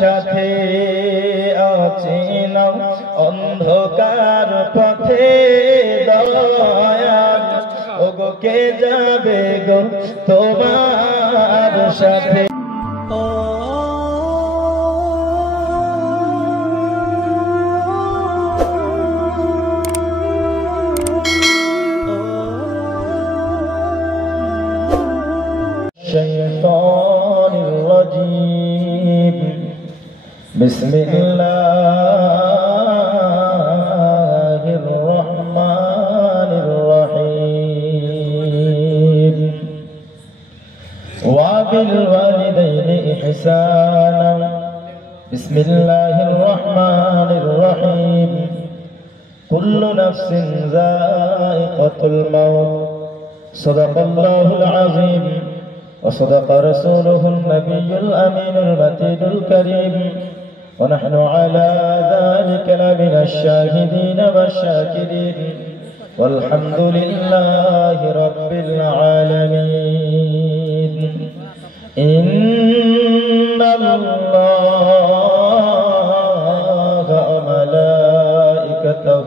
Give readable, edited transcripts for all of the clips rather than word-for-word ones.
সাথে অচেনা অন্ধকার পথে দয়াল ওগো কে যাবে গো তোমার সাথে الشيطان الرجيم بسم الله الرحمن الرحيم وبالوالدين إحسانا بسم الله الرحمن الرحيم كل نفس ذائقة الموت صدق الله العظيم وصدق رسوله النبي الأمين المتين الكريم ونحن على ذلك لمن الشاهدين والشاكرين والحمد لله رب العالمين إن الله وملائكته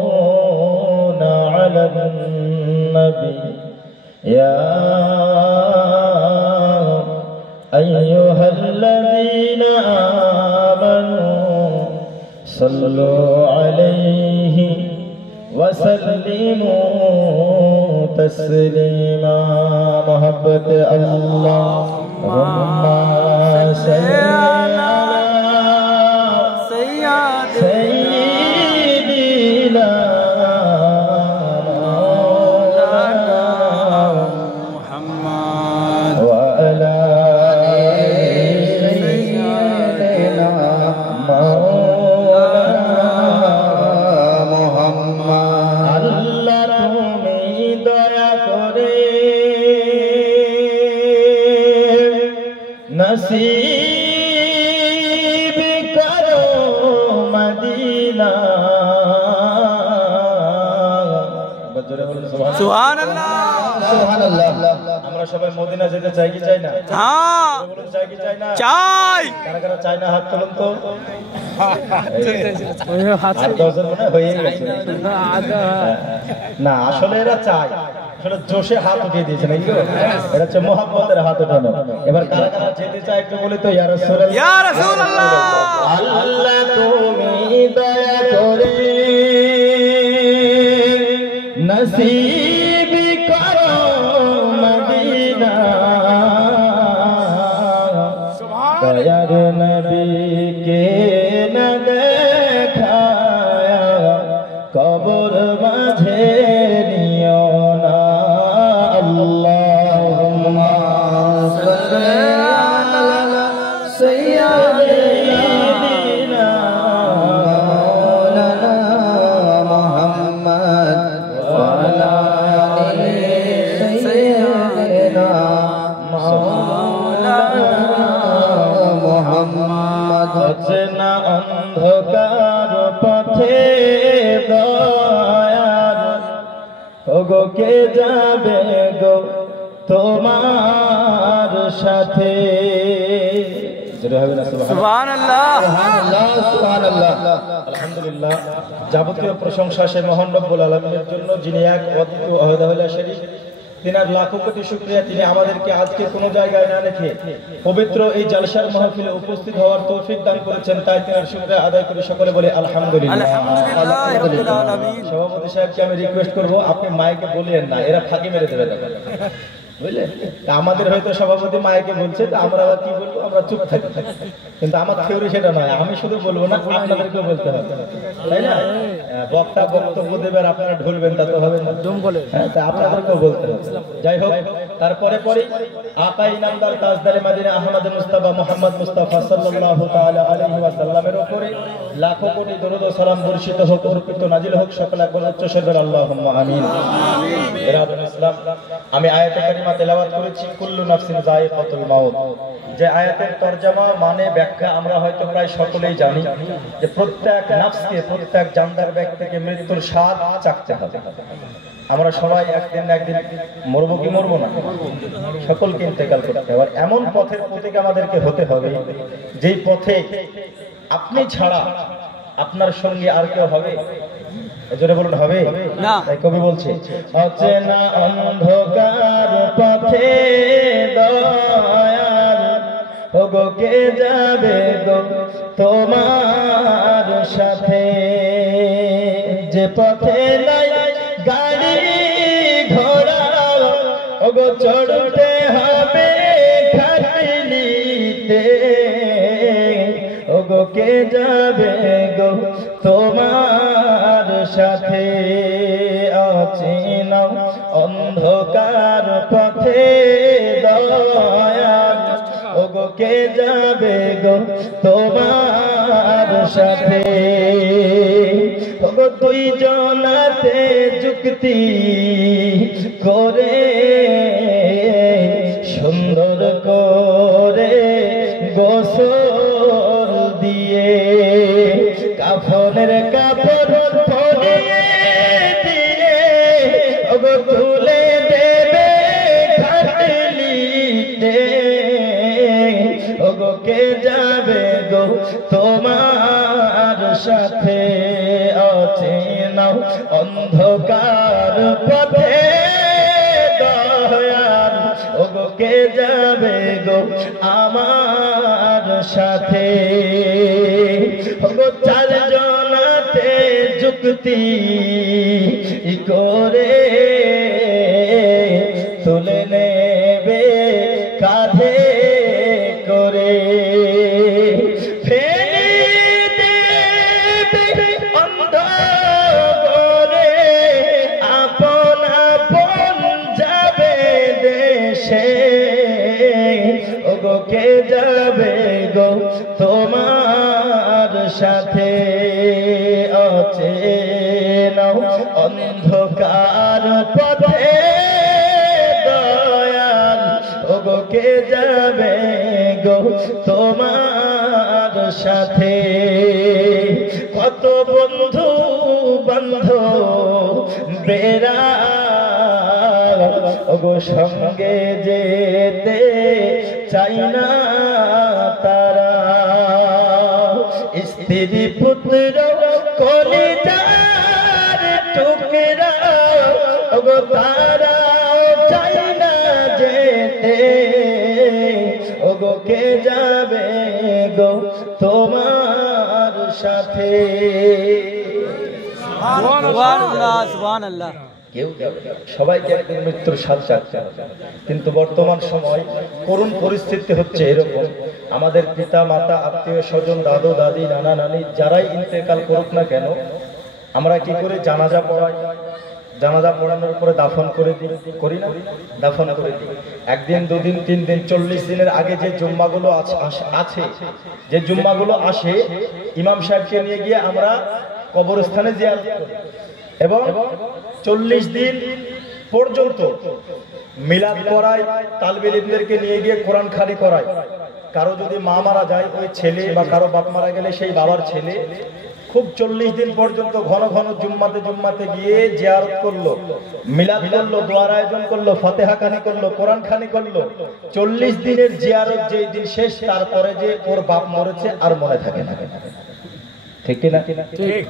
يصلون على النبي يا أيها الذين آمنوا صلوا عليه وسلموا تسليما محبة اللهم صل على سيدنا नसीब करो मदीना सुभान अल्लाह सुभान अल्लाह আমরা সবাই মদিনা যেতে চাই কি চাই না হ্যাঁ বলুন চাই কি চাই না চাই কারা কারা চাই না হাত তুলুন তো হাত 10 জন মনে হয়ে গেছে না আসলে এরা চায় আসলে জোশে হাত উঠিয়ে দিয়েছে নাকি গো এটা হচ্ছে মোহাব্বতের হাত উঠানো এবার কারা কারা যেতে চায় একটু বলি তো ইয়া রাসূলুল্লাহ ইয়া রাসূলুল্লাহ আল্লাহ তুমি দয়া করে নসিব করো মদিনা দয়ার নবীকে না দেখায়া কবর মাঝে নিও না আল্লাহুম্মা সাল্লি আলা সাইয়্যিদিনা মাওলানা মুহাম্মদ ওয়া আলা আলি সাইয়্যিদিনা মাওলানা মুহাম্মদ অচেনা অন্ধকার পথে দয়াল ওগো কে যাবে গো তোমার সাথে সুবহানাল্লাহ সুবহানাল্লাহ সুবহানাল্লাহ আলহামদুলিল্লাহ যাবতীয় প্রশংসা সেই মহান রব্বুল আলামিনের জন্য যিনি এক অদ্বিতীয় ওয়াহদাহুল শরীক তিনার লাখো কোটি শুকরিয়া তিনি আমাদেরকে আজকে কোন জায়গায় না রেখে পবিত্র এই জলসার মাহফিলে উপস্থিত হওয়ার তৌফিক দান করেছেন তাই তিনার শুকরিয়া আদায় করি সকলে বলে আলহামদুলিল্লাহ আলহামদুলিল্লাহ রাব্বিল আলামিন সভাপতি সাহেবকে আমি রিকোয়েস্ট করব আপনি মাইকে বলিয়েন না এরা ফাঁকি মেরে দেবে বুঝলেন আমাদের হয়তো সভাপতি মাইকে বলছে তো আমরা আবার কি বলবো আমরা চুপ থাকি কিন্তু আমার থিওরি সেটা নয় আমি শুধু বলবো না আপনাদেরকেও বলতে হবে তাই না বক্তা বক্তব্য দেবেন আপনারা ঢুলবেন তা তো হবে না হ্যাঁ তা আপনাদেরকেও বলতে হবে যাই হোক তারপরে পরে আকা ইনামদার তাজদারে মদিনা আহমদ মুস্তাফা মুহাম্মদ মুস্তাফা সাল্লাল্লাহু তাআলা আলাইহি ওয়াসাল্লামের উপরে লাখো কোটি দরুদ ও সালাম বর্ষিত হোক অর্পিত নাজিল হোক সকলে একবার উচ্চ স্বরে আল্লাহুম্মা আমিন আমিন বিরাদুল ইসলাম আমি আয়াতে কারিমা তেলাওয়াত করেছি কুল্লু নাফসিন যায়িকাতুল মাউত যে আয়াতের তরজমা মানে ব্যাখ্যা আমরা হয়তো প্রায় সকলেই জানি যে প্রত্যেক নফসকে প্রত্যেক জানদার ব্যক্তিকে মৃত্যুর স্বাদ চাখতে হবে আমরা সবাই একদিন না একদিন মরবো কি মরবো না সকলকে ইন্তেকাল করতে হবে। এমন পথের প্রতীক আমাদেরকে হতে হবে যেই পথে আপনি ছাড়া আপনার সঙ্গে আর কেউ হবে? জোরে বলুন, হবে না? তাই কবি বলছে, অচেনা অন্ধকার পথে দয়াল ওগো কে যাবে গো তোমার সাথে, যে পথে নাই গাড়ি ঘোড়া ওগো চড়তে হবে খাটলিতে, ওগো কে যাবে গো তোমার সাথে, অচেনা অন্ধকার পথে দয়াল ওগো কে যাবে গো তোমার সাথে, ওগো দুই জনাতে যুক্তি করে সুন্দর করে গোসল দিয়ে কাফনের কাপড় পরিয়ে দিয়ে ওগো তুলে দেবে খাটলিতে, ওগো কে যাবে গো তোমার সাথে, অচেনা অন্ধকার পথে দয়াল ওগো কে যাবে গো আমার সাথে, ওগো চার জনাতে যুক্তি করে তুলে নেবে কাঁধে করে, ফেলে দেবে অন্ধকারে আপন আপন যাবে দেশে, ওগো কে যাবে গো তোমার সাথে, অচেনা অন্ধকার পথে দয়াল ওগো কে যাবে গো তোমার সাথে, কত বন্ধু বান্ধব বেরা ওগো সঙ্গে যেতে চাই না তারা, স্ত্রী পুত্র কলিজার টুকরা ওগো তারা চাই না যেতে, ওগো কে যাবে গো তোমার সাথে। সুবহানাল্লাহ সুবহানাল্লাহ। কেউ সবাইকে একদিন মৃত্যুর স্বাদ চাচ্ছে, কিন্তু বর্তমান সময় করুণ পরিস্থিতি হচ্ছে এরকম, আমাদের পিতা মাতা আত্মীয় স্বজন দাদু দাদি নানা নানি যারাই ইন্তেকাল করুক না কেন, আমরা কি করে জানাজা পড়াই, জানাজা পড়ানোর পরে দাফন করে দিই, করি না? দাফন করে দিই। একদিন দুদিন 3 দিন 40 দিনের আগে যে জুম্মাগুলো আছে, যে জুম্মাগুলো আসে, ইমাম সাহেবকে নিয়ে গিয়ে আমরা কবরস্থানে জিয়ারত করি এবং 40 দিন পর্যন্ত মিলাদ করাই, তালবে ইলমদেরকে নিয়ে গিয়ে কোরআন খানি করাই। কারো যদি মা মারা যায় ওই ছেলে, বা কারো বাপ মারা গেলে সেই বাবার ছেলে খুব 40 দিন পর্যন্ত ঘন ঘন জুম্মাতে গিয়ে জিয়ারত করলো, মিলাদ করলো, দোয়ার আয়োজন করলো, ফাতিহা খানি করলো, কোরআন খানি করলো। 40 দিনের জিয়ারত যেই দিন শেষ, তারপরে যে ওর বাপ মরেছে আর মনে থাকে না, ঠিক কি না? ঠিক।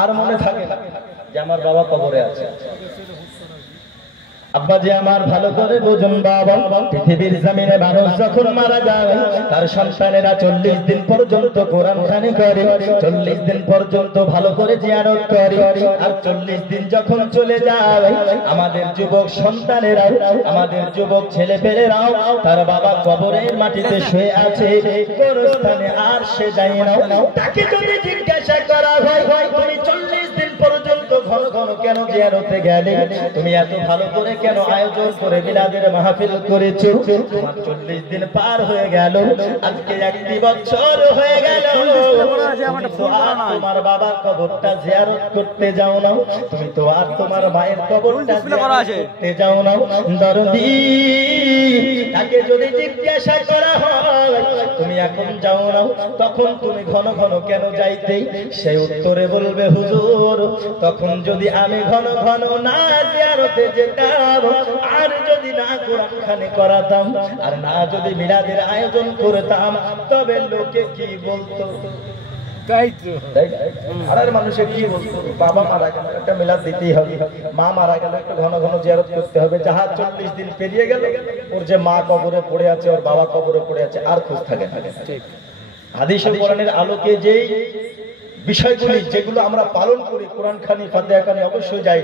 আর মনে থাকে না যে আমার বাবা কবরে আছে। আব্বা যে আমার ভালো করে বুঝুন বাবা, পৃথিবীর জমিনে মানুষ যখন মারা যায় তার সন্তানেরা 40 দিন পর্যন্ত কোরআন খানি করে, 40 দিন পর্যন্ত ভালো করে জিয়ারত করে, আর 40 দিন যখন চলে যায় আমাদের যুবক সন্তানেরা, আমাদের যুবক ছেলেপেলেরাও তার বাবা কবরের মাটিতে শুয়ে আছে, কবরস্থানে আর সে যায় না। তাকে যদি জিজ্ঞাসা করা হয় তুমি 40 দিন পর্যন্ত ঘন ঘন কেন জিয়ারতে গেলে, তুমি এত ভালো করে কেন আয়োজন করে মিলাদের মাহফিল করেছো, তোমার 40 দিন পার হয়ে গেল, আজকে 1 বছর হয়ে গেল, তোমার বাবার কবরটা জিয়ারত করতে যাও না, তুমি তো আর তোমার মায়ের কবরটা জিয়ারত করতে যাও না। দরদি তাকে যদি জিজ্ঞাসা করা হয় তুমি এখন যাও না, তখন তুমি ঘন ঘন কেন যাইতে, সেই উত্তরে বলবে হুজুর তখন যদি আমি ঘন ঘন না জিয়ারতে যেতাম, আর যদি না কোরআনখানি করাতাম, আর না যদি মিলাদের আয়োজন করতাম, তবে লোকে কি বলতো? তাই তো আর মানুষের কি বলতো? বাবা মারা গেল, একটা মিলাদ দিতেই হবে। মা মারা গেল, একটু ঘন ঘন জিয়ারত করতে হবে। যাহা 40 দিন পেরিয়ে গেল, ওর যে মা কবরে পড়ে আছে, ওর বাবা কবরে পড়ে আছে, আর খোঁজ থাকে না। হাদিস ও কোরআনের আলোকে যেই বিষয়গুলি যেগুলো আমরা পালন করি, কোরআন খানি ফাতিহা খানি অবশ্যই যাই,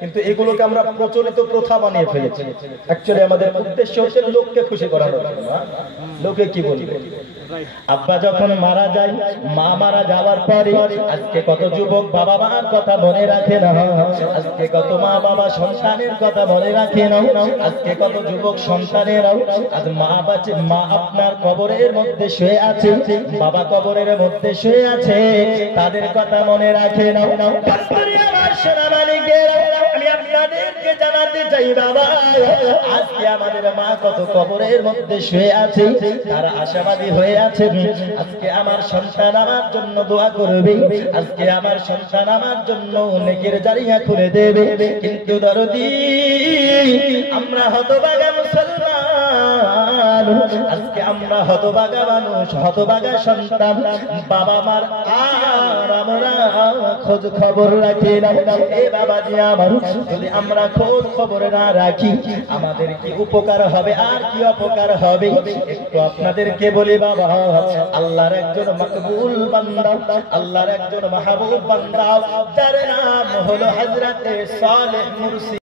কিন্তু এগুলোকে আমরা প্রচলিত প্রথা বানিয়ে ফেলেছি। অ্যাকচুয়ালি আমাদের উদ্দেশ্য হচ্ছে লোককে খুশি করানো। লোকে কি বলবে? আব্বা যখন মারা যায়, মা মারা যাওয়ার পরে আজকে কত যুবক বাবা মার কথা মনে রাখে না, আজকে কত মা বাবা সন্তানের কথা মনে রাখে না, আজকে কত যুবক সন্তানেরাও আজ মা আপনার কবরের মধ্যে শুয়ে আছে, বাবা কবরের মধ্যে শুয়ে আছে, তাদের কথা মনে রাখে না। আমার সোনা মানিকেরা, আমি আপনাদেরকে জানাতে চাই বাবা, আজকে আমাদের মা কত কবরের মধ্যে শুয়ে আছে, তারা আশাবাদী হয়ে আছে, আজকে আমার সন্তান আমার জন্য দোয়া করবে, আজকে আমার সন্তান আমার জন্য নেকের জারিয়া খুলে দেবে। কিন্তু দরদি আমরা হতভাগা মুসলমান, আজকে আমরা হতভাগা মানুষ, হতভাগা সন্তান, বাবা মার আর আমরা খোঁজ খবর রাখি না। এ বাবাজি আমার, যদি আমরা খোঁজ খবর না রাখি, আমাদের কি উপকার হবে আর কি অপকার হবে? একটু আপনাদেরকে বলি বাবা, আল্লাহর একজন মকবুল বান্দা, আল্লাহর একজন মাহবুব বান্দা, যার নাম হলো হযরতে সালেহ মুরসি।